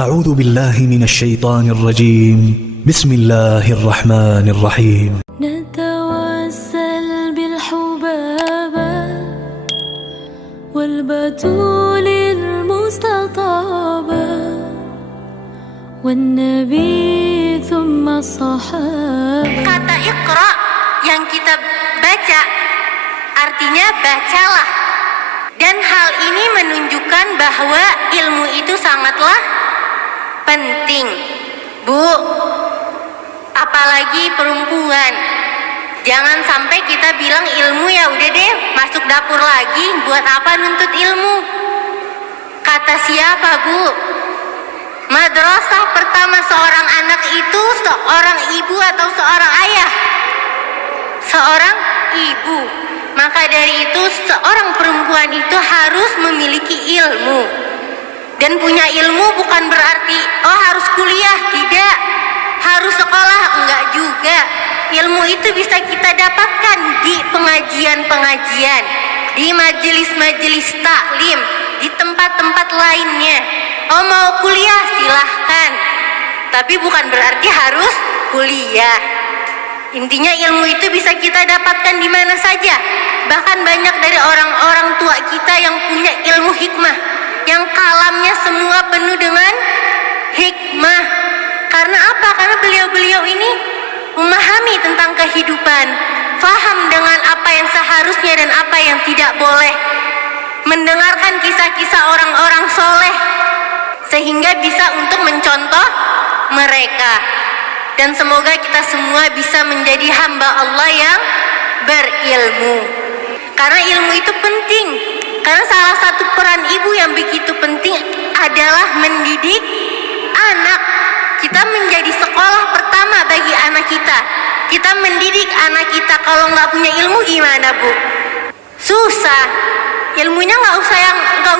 أعوذ بالله من الشيطان الرجيم. بسم الله الرحمن الرحيم. نتوسل بالحبابة والبتول المستطابة والنبي ثم الصحابة. Kata Iqra yang kita baca artinya bacalah, dan hal ini menunjukkan bahwa ilmu itu sangatlah penting, Bu. Apalagi perempuan. Jangan sampai kita bilang ilmu ya udah deh masuk dapur lagi, buat apa nuntut ilmu? Kata siapa, Bu? Madrasah pertama seorang anak itu seorang ibu atau seorang ayah? Seorang ibu. Maka dari itu seorang perempuan itu harus memiliki ilmu. Dan punya ilmu bukan berarti harus kuliah, tidak. Harus sekolah, enggak juga. Ilmu itu bisa kita dapatkan di pengajian-pengajian, di majelis-majelis taklim, di tempat-tempat lainnya. Mau kuliah silahkan, tapi bukan berarti harus kuliah. Intinya ilmu itu bisa kita dapatkan di mana saja. Bahkan banyak dari orang-orang tua kita yang punya ilmu hikmah, yang kalamnya semua penuh dengan hikmah. Karena apa? Karena beliau-beliau ini memahami tentang kehidupan, faham dengan apa yang seharusnya dan apa yang tidak boleh, mendengarkan kisah-kisah orang-orang soleh, sehingga bisa untuk mencontoh mereka. Dan semoga kita semua bisa menjadi hamba Allah yang berilmu. Karena ilmu itu penting. Karena salah satu peran ibu yang begitu penting adalah mendidik anak. Kita menjadi sekolah pertama bagi anak kita. Kita mendidik anak kita. Kalau nggak punya ilmu gimana, Bu? Susah. Ilmunya nggak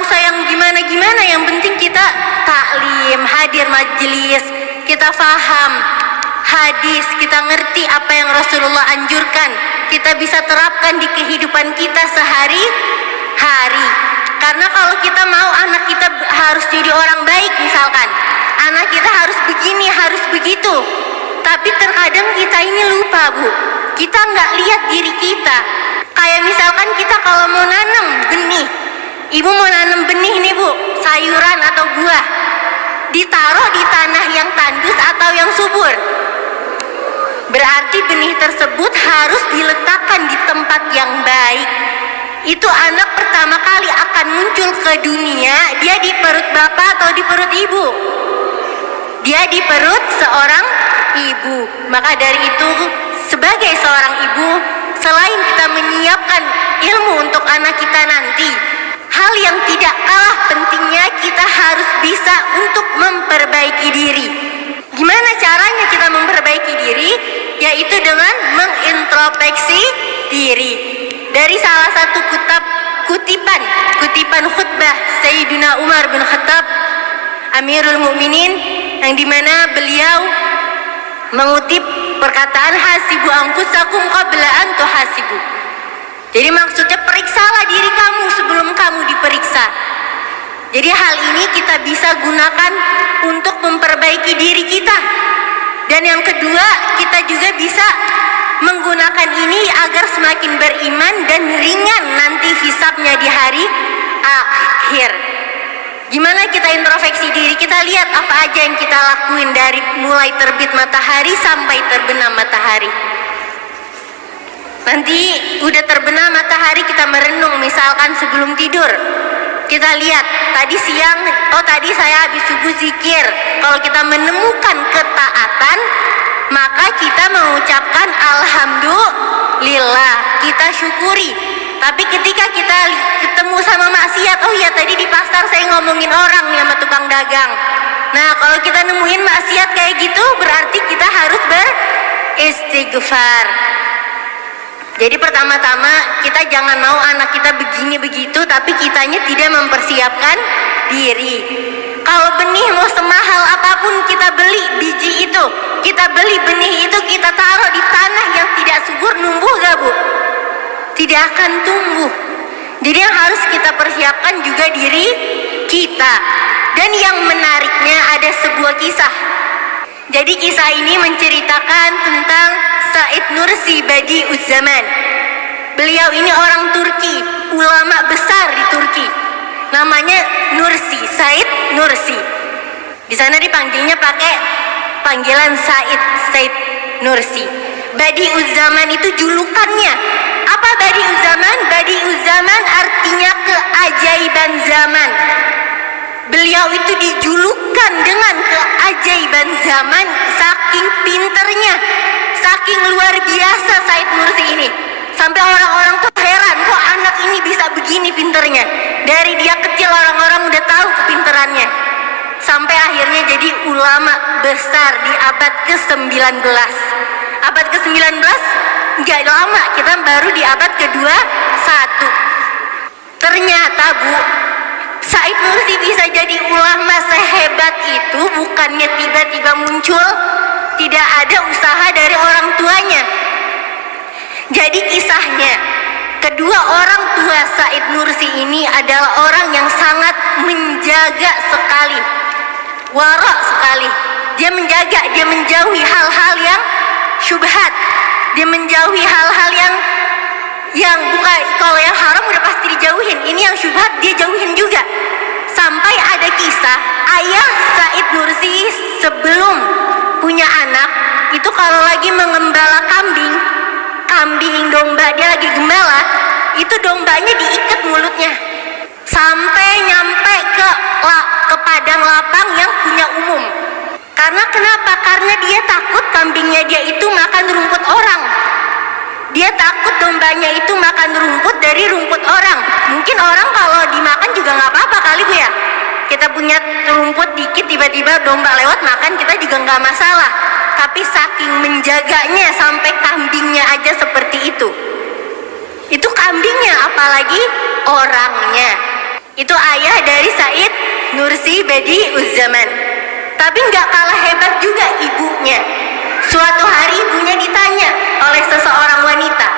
usah yang gimana-gimana. Yang penting kita taklim, hadir majelis, kita faham hadis, kita ngerti apa yang Rasulullah anjurkan, kita bisa terapkan di kehidupan kita sehari-hari. Karena kalau kita mau anak kita harus jadi orang baik, misalkan anak kita harus begini, harus begitu, tapi terkadang kita ini lupa, Bu. Kita nggak lihat diri kita. Kayak misalkan kita kalau mau nanam benih, ibu mau nanam benih nih, Bu, sayuran atau buah, ditaruh di tanah yang tandus atau yang subur. Berarti benih tersebut harus diletakkan di tempat yang baik. Itu anak pertama kali akan muncul ke dunia, dia di perut bapak atau di perut ibu? Dia di perut seorang ibu. Maka dari itu, sebagai seorang ibu, selain kita menyiapkan ilmu untuk anak kita nanti, hal yang tidak kalah pentingnya kita harus bisa untuk memperbaiki diri. Gimana caranya kita memperbaiki diri? Yaitu dengan mengintrospeksi diri. Dari salah satu kutipan khutbah Sayyidina Umar bin Khattab, Amirul Mukminin, yang dimana beliau mengutip perkataan hasibu anfusakum qabla an tuhasibu. Jadi maksudnya periksalah diri kamu sebelum kamu diperiksa. Jadi hal ini kita bisa gunakan untuk memperbaiki diri kita. Dan yang kedua, kita juga bisa menggunakan ini agar semakin beriman dan ringan nanti hisabnya di hari akhir. Gimana kita introspeksi diri, kita lihat apa aja yang kita lakuin dari mulai terbit matahari sampai terbenam matahari. Nanti udah terbenam matahari kita merenung, misalkan sebelum tidur. Kita lihat, tadi siang, tadi saya habis subuh zikir. Kalau kita menemukan ketaatan, maka kita mengucapkan alhamdulillah, kita syukuri. Tapi ketika kita ketemu sama maksiat, tadi di pasar saya ngomongin orang nih sama tukang dagang. Nah, kalau kita nemuin maksiat kayak gitu, berarti kita harus beristighfar. Jadi pertama-tama kita jangan mau anak kita begini begitu, tapi kitanya tidak mempersiapkan diri. Kalau benih mau semahal apapun kita beli biji itu, kita beli benih itu, kita taruh di tanah yang tidak subur, numbuh gak, Bu? Tidak akan tumbuh. Jadi yang harus kita persiapkan juga diri kita. Dan yang menariknya ada kisah. Jadi kisah ini menceritakan tentang Said Nursi Badi'uz Zaman. Beliau ini orang Turki, ulama besar di Turki. Namanya Nursi, Said Nursi. Di sana dipanggilnya pakai panggilan Said Nursi. Badi'uz Zaman itu julukannya. Apa Badi'uz Zaman? Badi'uz Zaman artinya keajaiban zaman. Beliau itu dijulukan dengan keajaiban zaman saking pinternya, saking luar biasa Said Nursi ini. Sampai orang-orang tuh heran, kok anak ini bisa begini pinternya. Dari dia kecil orang-orang udah tahu kepinterannya. Sampai akhirnya jadi ulama besar di abad ke-19. Abad ke-19 nggak lama, kita baru di abad ke-21. Ternyata Bu, Said Nursi bisa jadi ulama sehebat itu bukannya tiba-tiba muncul, tidak ada usaha dari orang tuanya. Jadi kisahnya, kedua orang tua Said Nursi ini adalah orang yang sangat menjaga sekali, wara sekali. Dia menjaga, dia menjauhi hal-hal yang syubhat, dia menjauhi hal-hal yang bukan, kalau yang haram udah pasti dijauhin, ini yang syubhat dia jauhin juga. Sampai ada kisah ayah Said Nursi sebelum punya anak itu kalau lagi mengembala kambing domba, dia lagi gembala, itu dombanya diikat mulutnya sampai nyampe ke padang lapang yang punya umum. Karena kenapa? Karena dia takut kambingnya dia itu makan rumput orang. Dia takut dombanya itu makan rumput dari rumput orang. Mungkin orang kalau dimakan juga nggak apa-apa kali Bu ya. Kita punya rumput dikit tiba-tiba domba lewat makan kita juga nggak masalah. Tapi saking menjaganya sampai kambingnya aja seperti itu. Itu kambingnya apalagi orangnya. Itu ayah dari Said Nursi Badi'uz Zaman. Tapi nggak kalah hebat juga ibunya. Suatu hari ibunya ditanya oleh seseorang wanita.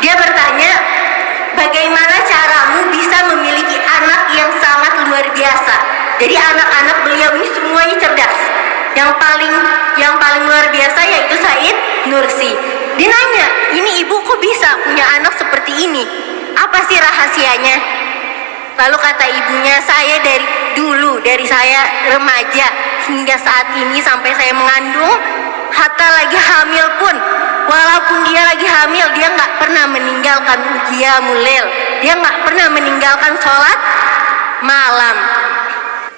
Dia bertanya, bagaimana caramu bisa memiliki anak yang sangat luar biasa? Jadi anak-anak beliau ini semuanya cerdas. Yang paling luar biasa yaitu Said Nursi. Dia nanya, ini ibu kok bisa punya anak seperti ini? Apa sih rahasianya? Lalu kata ibunya, saya dari saya remaja hingga saat ini sampai saya mengandung, hatta lagi hamil pun, walaupun dia lagi hamil, dia nggak pernah meninggalkan qiyamul lail, dia nggak pernah meninggalkan sholat malam.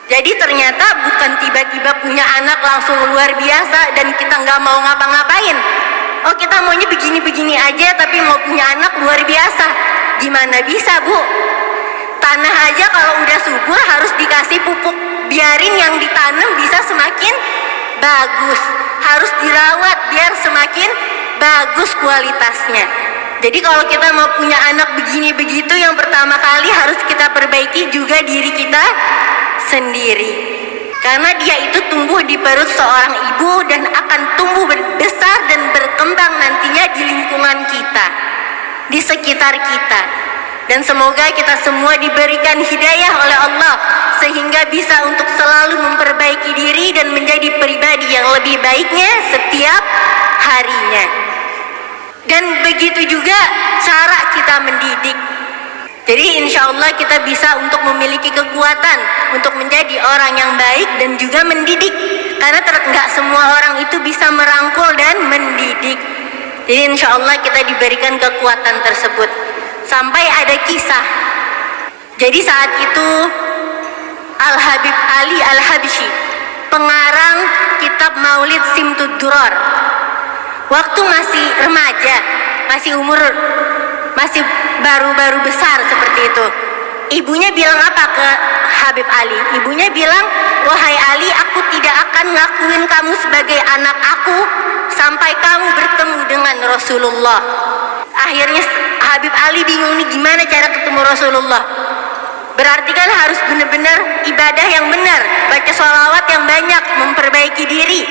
Jadi ternyata bukan tiba-tiba punya anak langsung luar biasa dan kita nggak mau ngapa-ngapain. Oh kita maunya begini-begini aja tapi mau punya anak luar biasa. Gimana bisa Bu? Tanah aja kalau udah subur harus dikasih pupuk, biarin yang ditanam bisa semakin bagus, harus dirawat biar semakin bagus kualitasnya. Jadi kalau kita mau punya anak begini begitu, yang pertama kali harus kita perbaiki juga diri kita sendiri, karena dia itu tumbuh di perut seorang ibu dan akan tumbuh besar dan berkembang nantinya di lingkungan kita, di sekitar kita. Dan semoga kita semua diberikan hidayah oleh Allah sehingga bisa untuk selalu memperbaiki diri dan menjadi pribadi yang lebih baiknya setiap harinya. Dan begitu juga cara kita mendidik. Jadi insya Allah kita bisa untuk memiliki kekuatan untuk menjadi orang yang baik dan juga mendidik. Karena nggak semua orang itu bisa merangkul dan mendidik. Jadi insya Allah kita diberikan kekuatan tersebut. Sampai ada kisah. Jadi saat itu Al-Habib Ali Al-Habsyi, pengarang kitab Maulid Simtud Durar, waktu masih remaja, masih baru-baru besar seperti itu, ibunya bilang apa ke Habib Ali? Ibunya bilang, wahai Ali, aku tidak akan ngakuin kamu sebagai anak aku sampai kamu bertemu dengan Rasulullah. Akhirnya Habib Ali bingung nih gimana cara ketemu Rasulullah. Berarti kan harus benar-benar ibadah yang benar, baca sholawat yang banyak, memperbaiki diri.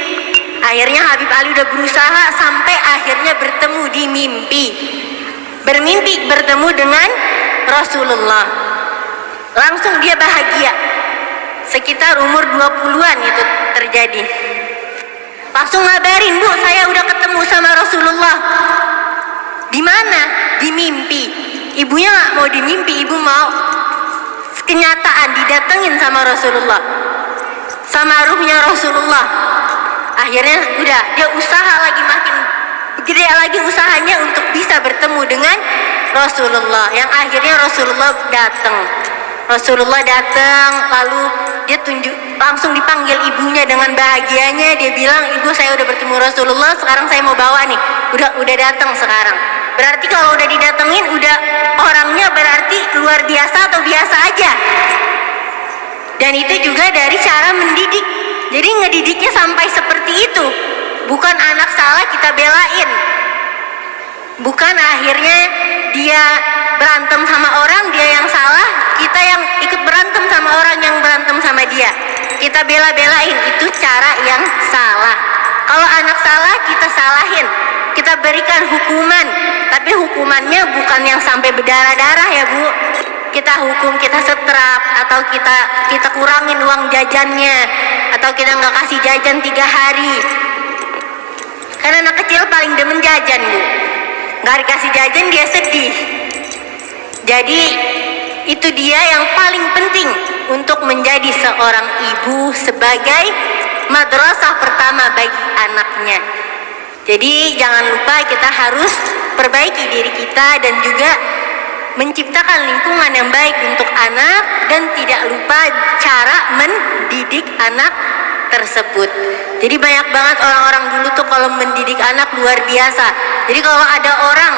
Akhirnya Habib Ali udah berusaha sampai akhirnya bertemu di mimpi. Bermimpi bertemu dengan Rasulullah. Langsung dia bahagia. sekitar umur 20-an itu terjadi. Langsung ngabarin, Bu, saya udah ketemu sama Rasulullah. Di mana? Di mimpi. Ibunya nggak mau di mimpi, ibu mau kenyataan, didatengin sama Rasulullah, sama ruhnya Rasulullah. Akhirnya udah, dia usaha lagi, makin gede lagi usahanya untuk bisa bertemu dengan Rasulullah. Yang akhirnya Rasulullah datang. Rasulullah datang, lalu dia langsung dipanggil ibunya dengan bahagianya. Dia bilang, ibu, saya udah bertemu Rasulullah, sekarang saya mau bawa nih. Udah datang sekarang. Berarti kalau udah didatengin, udah orangnya berarti luar biasa atau biasa aja. Dan itu juga dari cara mendidik. Jadi ngedidiknya sampai seperti itu. Bukan anak salah kita belain. Bukan akhirnya dia berantem sama orang, dia yang salah, kita yang ikut berantem sama orang yang berantem sama dia. Kita bela-belain, itu cara yang salah. Kalau anak salah, kita salahin, kita berikan hukuman. Tapi hukumannya bukan yang sampai berdarah-darah ya, Bu. Kita hukum, kita setrap, atau kita kurangin uang jajannya, atau kita nggak kasih jajan 3 hari. Karena anak kecil paling demen jajan, Bu. Nggak dikasih jajan dia sedih. Jadi itu dia yang paling penting untuk menjadi seorang ibu sebagai madrasah pertama bagi anaknya. Jadi jangan lupa kita harus perbaiki diri kita dan juga menciptakan lingkungan yang baik untuk anak, dan tidak lupa cara mendidik anak tersebut. Jadi banyak banget orang-orang dulu tuh kalau mendidik anak luar biasa. Jadi kalau ada orang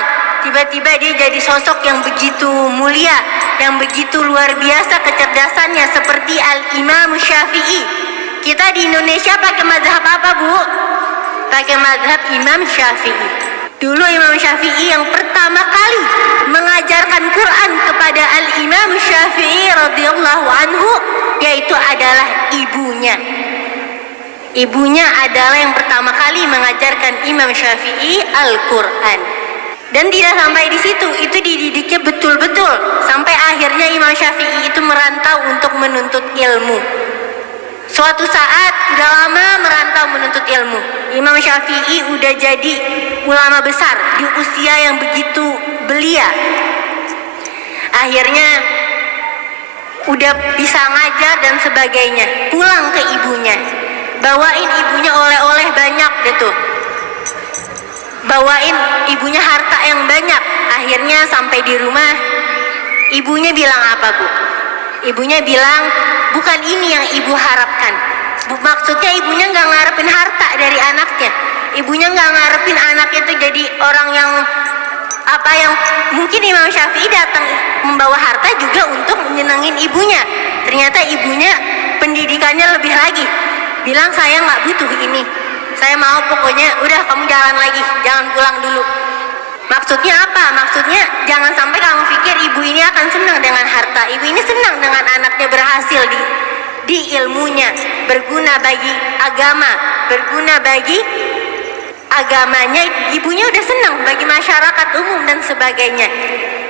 tiba-tiba dia jadi sosok yang begitu mulia, yang begitu luar biasa kecerdasannya seperti Al-Imam Syafi'i. Kita di Indonesia pakai mazhab apa, Bu? Pakai mazhab Imam Syafi'i. Dulu Imam Syafi'i yang pertama kali mengajarkan Quran kepada Al-Imam Syafi'i radhiyallahu anhu, yaitu adalah ibunya. Ibunya adalah yang pertama kali mengajarkan Imam Syafi'i Al-Quran. Dan tidak sampai di situ, itu dididiknya betul-betul sampai akhirnya Imam Syafi'i itu merantau untuk menuntut ilmu. Suatu saat udah lama merantau menuntut ilmu, Imam Syafi'i udah jadi ulama besar di usia yang begitu belia. Akhirnya udah bisa ngajar dan sebagainya, pulang ke ibunya, bawain ibunya oleh-oleh banyak gitu, bawain ibunya harta yang banyak. Akhirnya sampai di rumah, ibunya bilang apa, Bu? Ibunya bilang, bukan ini yang ibu harapkan. Maksudnya ibunya nggak ngarepin harta dari anaknya. Ibunya nggak ngarepin anaknya itu jadi orang yang apa, yang mungkin Imam Syafi'i datang membawa harta juga untuk menyenangin ibunya. Ternyata ibunya pendidikannya lebih lagi. Bilang, saya nggak butuh ini. Saya mau pokoknya udah kamu jalan lagi, jangan pulang dulu. Maksudnya apa? Maksudnya jangan sampai kamu pikir ibu ini akan senang dengan harta. Ibu ini senang dengan anaknya berhasil di ilmunya, berguna bagi agama, berguna bagi agamanya. Ibunya udah senang bagi masyarakat umum dan sebagainya.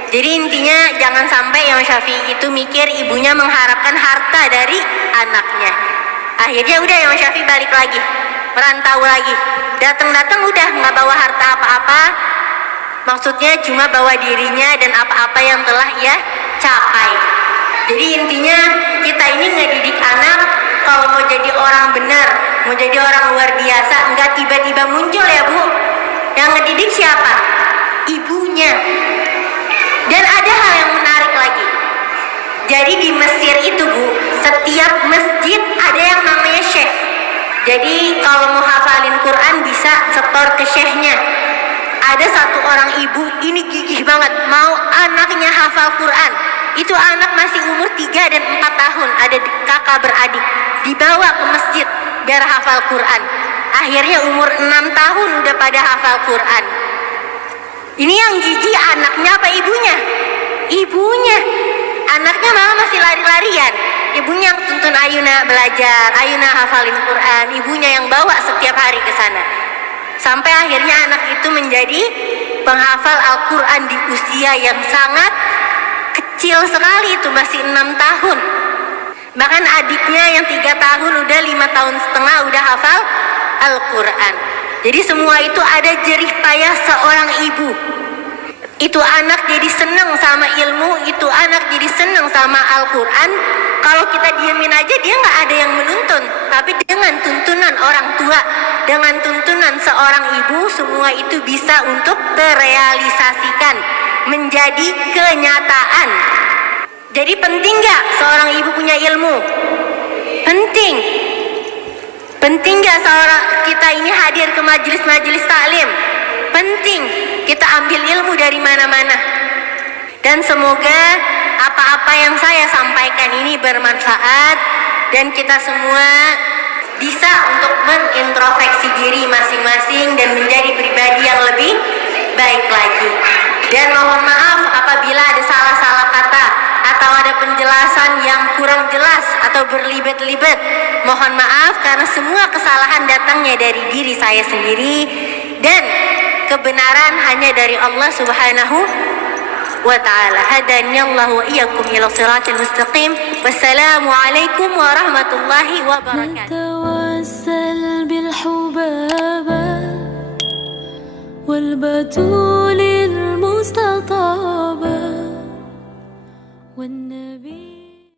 Jadi intinya jangan sampai Imam Syafi'i itu mikir ibunya mengharapkan harta dari anaknya. Akhirnya udah Imam Syafi'i balik lagi, merantau lagi, datang-datang udah nggak bawa harta apa-apa. Maksudnya cuma bawa dirinya dan apa-apa yang telah ia capai. Jadi intinya kita ini ngedidik anak kalau mau jadi orang benar, mau jadi orang luar biasa, nggak tiba-tiba muncul ya, Bu. Yang ngedidik siapa? Ibunya. Dan ada hal yang menarik lagi. Jadi di Mesir itu, Bu, setiap masjid ada yang namanya syekh. Jadi kalau mau hafalin Quran bisa setor ke syekhnya. Ada satu orang ibu, ini gigih banget, mau anaknya hafal Quran. Itu anak masih umur 3 dan 4 tahun, ada kakak beradik, dibawa ke masjid biar hafal Quran. Akhirnya umur 6 tahun udah pada hafal Quran. Ini yang gigih anaknya apa ibunya? Ibunya. Anaknya malah masih lari-larian. Ibunya yang tuntun Ayuna belajar, Ayuna hafalin Quran, ibunya yang bawa setiap hari ke sana. Sampai akhirnya anak itu menjadi penghafal Al-Quran di usia yang sangat kecil sekali, itu masih 6 tahun. Bahkan adiknya yang 3 tahun udah 5 tahun setengah udah hafal Al-Quran. Jadi semua itu ada jerih payah seorang ibu. Itu anak jadi seneng sama ilmu, itu anak jadi seneng sama Al-Quran. Kalau kita diemin aja dia nggak ada yang menuntun. Tapi dengan tuntunan orang tua, dengan tuntunan seorang ibu, semua itu bisa untuk terrealisasikan, menjadi kenyataan. Jadi penting nggak seorang ibu punya ilmu? Penting. Penting nggak seorang kita ini hadir ke majelis-majelis taklim? Penting. Kita ambil ilmu dari mana-mana. Dan semoga apa-apa yang saya sampaikan ini bermanfaat dan kita semua bisa untuk mengintrospeksi diri masing-masing dan menjadi pribadi yang lebih baik lagi. Dan mohon maaf apabila ada salah-salah kata atau ada penjelasan yang kurang jelas atau berlibat-libat. Mohon maaf karena semua kesalahan datangnya dari diri saya sendiri dan kebenaran hanya dari Allah Subhanahu wa ta'ala. Hadani Allah wa iyyakum ila siratal mustaqim. Wassalamu alaikum warahmatullahi wabarakatuh. نتوسل بالحبابة والبتول المستطابة والنبي